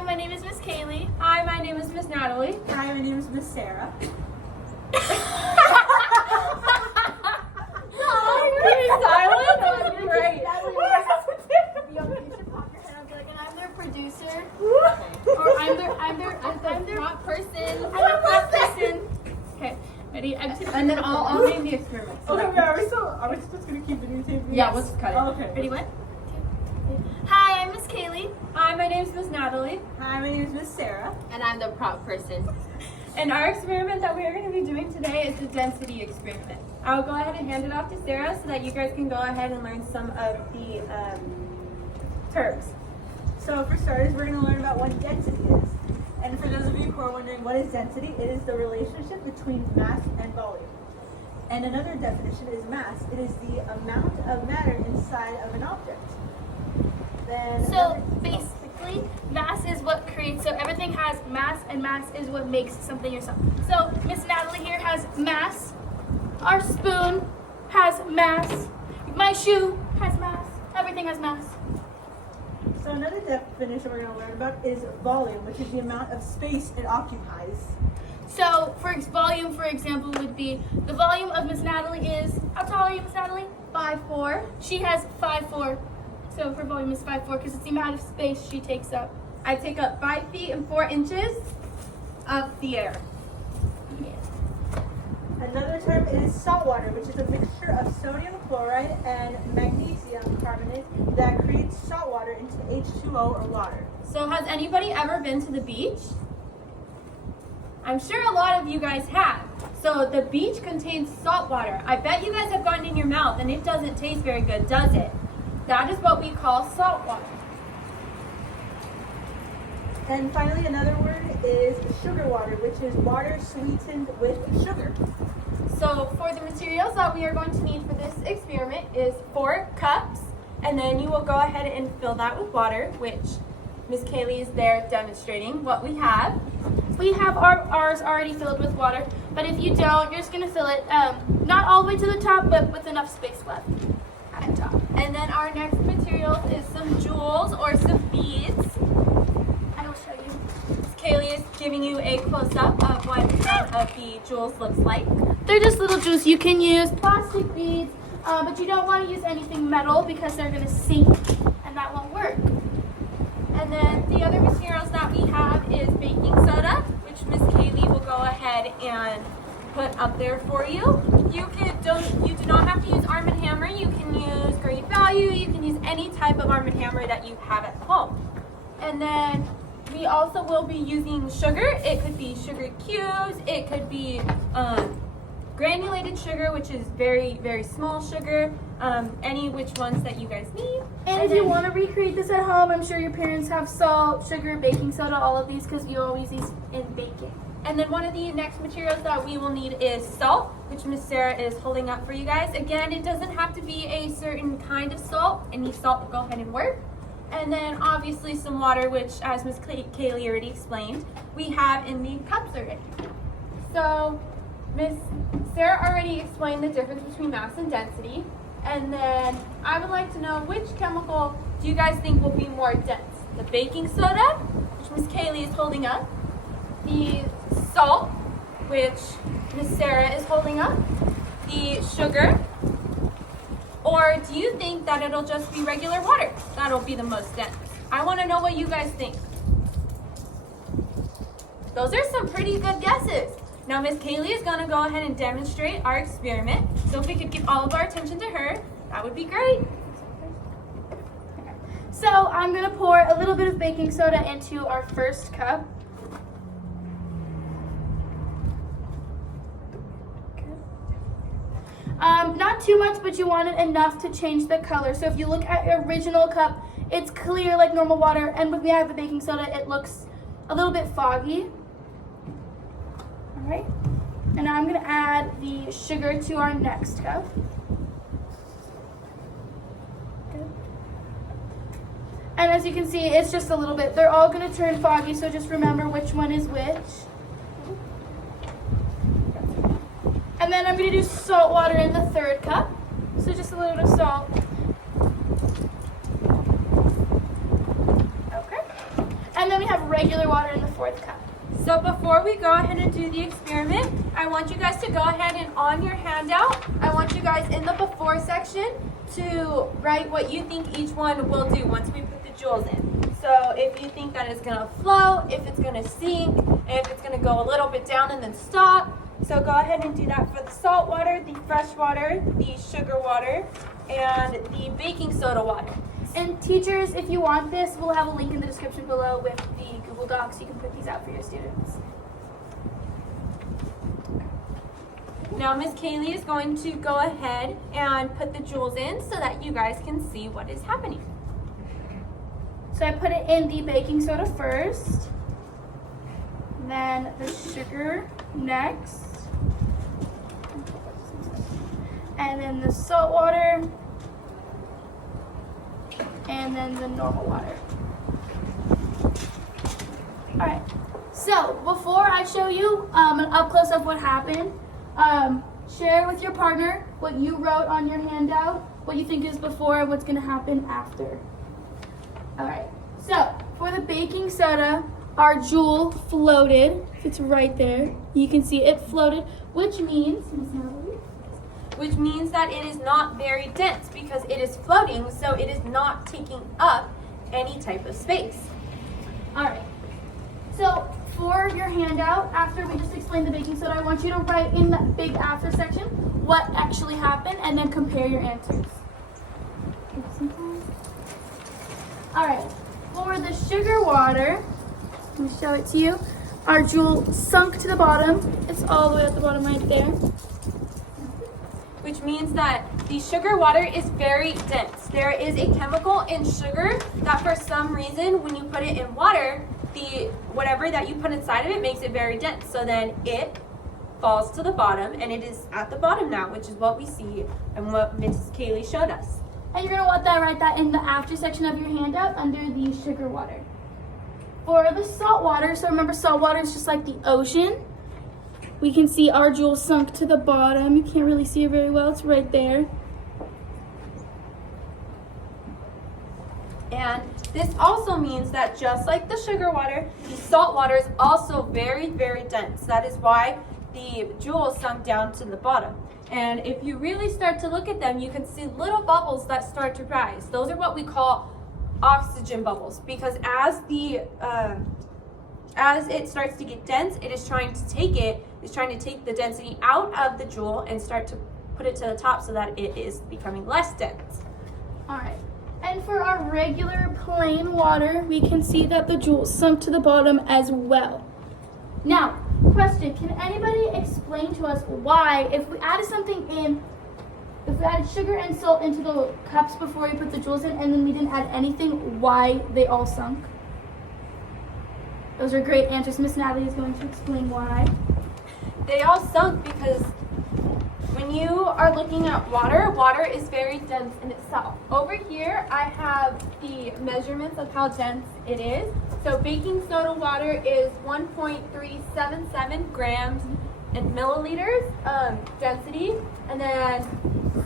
Hi, my name is Miss Kaylee. Hi, my name is Miss Natalie. Hi, my name is Miss Sarah. Silent? That was great. And I'm their producer. Or I'm their prop person. I'm their prop person. Okay, ready? And then I'll name the experiment. Okay, are we just gonna keep videotaping? Yeah, let's cut it. Oh, okay. Ready? 1, 2. Hi, I'm Miss Kaylee. Hi, my name is Miss Natalie. Hi, my name is Miss Sarah. And I'm the prop person. And our experiment that we are going to be doing today is the density experiment. I'll go ahead and hand it off to Sarah so that you guys can go ahead and learn some of the terms. So for starters, we're going to learn about what density is. And for those of you who are wondering what is density, it is the relationship between mass and volume. And another definition is mass. It is the amount of matter inside of an object. Then So basically, mass is what creates, so everything has mass, and mass is what makes something or something. So Miss Natalie here has mass. Our spoon has mass. My shoe has mass. Everything has mass. So another definition we're going to learn about is volume, which is the amount of space it occupies. So volume, for example, would be the volume of Miss Natalie is, how tall are you, Miss Natalie? 5'4". She has 5'4". So her volume is 5'4" because it's the amount of space she takes up. I take up 5 feet and 4 inches of the air. Another term is salt water, which is a mixture of sodium chloride and magnesium carbonate that creates salt water into H2O or water. So has anybody ever been to the beach? I'm sure a lot of you guys have. So the beach contains salt water. I bet you guys have gotten in your mouth and it doesn't taste very good, does it? That is what we call salt water. And finally, another word is sugar water, which is water sweetened with sugar. So for the materials that we are going to need for this experiment is 4 cups, and then you will go ahead and fill that with water, which Miss Kaylee is there demonstrating what we have. We have ours already filled with water, but if you don't, you're just going to fill it not all the way to the top, but with enough space left at the top. And then our next material is some jewels or some beads. I will show you. Miss Kaylee is giving you a close-up of what some of the jewels looks like. They're just little jewels. You can use plastic beads, but you don't want to use anything metal because they're going to sink and that won't work. And then the other materials that we have is baking soda, which Miss Kaylee will go ahead and put up there for you. You do not have to use Arm & Hammer. You can use Great Value. You can use any type of Arm & Hammer that you have at home. And then we also will be using sugar. It could be sugar cubes. It could be granulated sugar, which is very, very small sugar. Any which ones that you guys need. And if you want to recreate this at home, I'm sure your parents have salt, sugar, baking soda, all of these because you always use in baking. And then one of the next materials that we will need is salt, which Miss Sarah is holding up for you guys. Again, it doesn't have to be a certain kind of salt. Any salt will go ahead and work. And then obviously some water, which as Miss Kaylee already explained, we have in the cups already. So Miss Sarah already explained the difference between mass and density. And then I would like to know, which chemical do you guys think will be more dense? The baking soda, which Miss Kaylee is holding up, the salt, which Miss Sarah is holding up, the sugar, or do you think that it'll just be regular water that'll be the most dense? I want to know what you guys think. Those are some pretty good guesses. Now Miss Kaylee is going to go ahead and demonstrate our experiment. So if we could give all of our attention to her, that would be great. So I'm going to pour a little bit of baking soda into our first cup. Not too much, but you want it enough to change the color. So if you look at your original cup, it's clear like normal water, and when we have the baking soda, it looks a little bit foggy. All right, and now I'm going to add the sugar to our next cup. And as you can see, it's just a little bit. They're all going to turn foggy, so just remember which one is which. And then I'm going to do salt water in the third cup. So just a little bit of salt. Okay. And then we have regular water in the fourth cup. So before we go ahead and do the experiment, I want you guys to go ahead and on your handout, I want you guys in the before section to write what you think each one will do once we put the joules in. So if you think that it's gonna flow, if it's gonna sink, if it's gonna go a little bit down and then stop. So go ahead and do that for the salt water, the fresh water, the sugar water, and the baking soda water. And teachers, if you want this, we'll have a link in the description below with the Google Docs. You can put these out for your students. Now Miss Kaylee is going to go ahead and put the joules in so that you guys can see what is happening. So I put it in the baking soda first, then the sugar next, and then the salt water, and then the normal water. Alright, so before I show you an up close of what happened, share with your partner what you wrote on your handout, what you think is before, what's going to happen after. Alright, so for the baking soda, our joule floated. It's right there. You can see it floated, which means, Which means that it is not very dense because it is floating, so it is not taking up any type of space. alright. So for your handout, after we just explained the baking soda, I want you to write in that big after section what actually happened and then compare your answers. Alright, for the sugar water, let me show it to you. Our joule sunk to the bottom. It's all the way at the bottom right there. Which means that the sugar water is very dense. There is a chemical in sugar that for some reason when you put it in water, the whatever that you put inside of it makes it very dense. So then it falls to the bottom and it is at the bottom now, which is what we see and what Mrs. Kaylee showed us. And you're going to want that, write that in the after section of your handout under the sugar water. For the salt water, so remember salt water is just like the ocean. We can see our joule sunk to the bottom. You can't really see it very well. It's right there. And this also means that just like the sugar water, the salt water is also very, very dense. That is why the joule sunk down to the bottom. And if you really start to look at them, you can see little bubbles that start to rise. Those are what we call oxygen bubbles, because as it starts to get dense, it is trying to take the density out of the joule and start to put it to the top so that it is becoming less dense. All right. And for our regular plain water, we can see that the joule sunk to the bottom as well. Now, question, can anybody explain to us why, if we added sugar and salt into the cups before we put the joules in and then we didn't add anything, why they all sunk? Those are great answers. Miss Natalie is going to explain why. They all sunk because when you are looking at water, water is very dense in itself. Over here, I have the measurements of how dense it is. So baking soda water is 1.377 grams in milliliters density, and then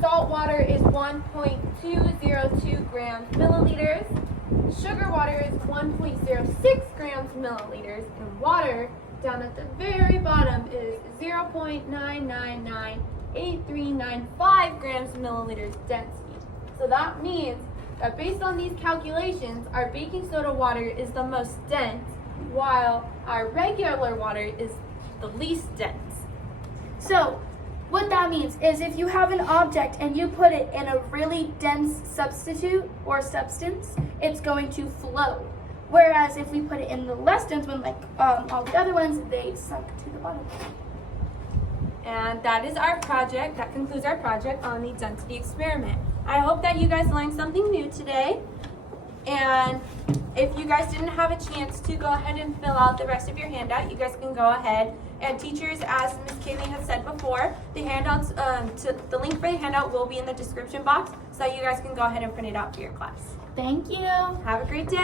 salt water is 1.202 grams milliliters. Sugar water is 1.06 grams milliliters, and water down at the very bottom is 0.9998395 grams milliliters density. So that means that based on these calculations, our baking soda water is the most dense, while our regular water is the least dense. So, what that means is if you have an object and you put it in a really dense substitute or substance, it's going to flow. Whereas if we put it in the less dense one, like all the other ones, they sunk to the bottom. And that is our project. That concludes our project on the density experiment. I hope that you guys learned something new today. And if you guys didn't have a chance to go ahead and fill out the rest of your handout, you guys can go ahead. And teachers, as Ms. Kaylee has said before, the handouts, the link for the handout will be in the description box, so you guys can go ahead and print it out for your class. Thank you. Have a great day.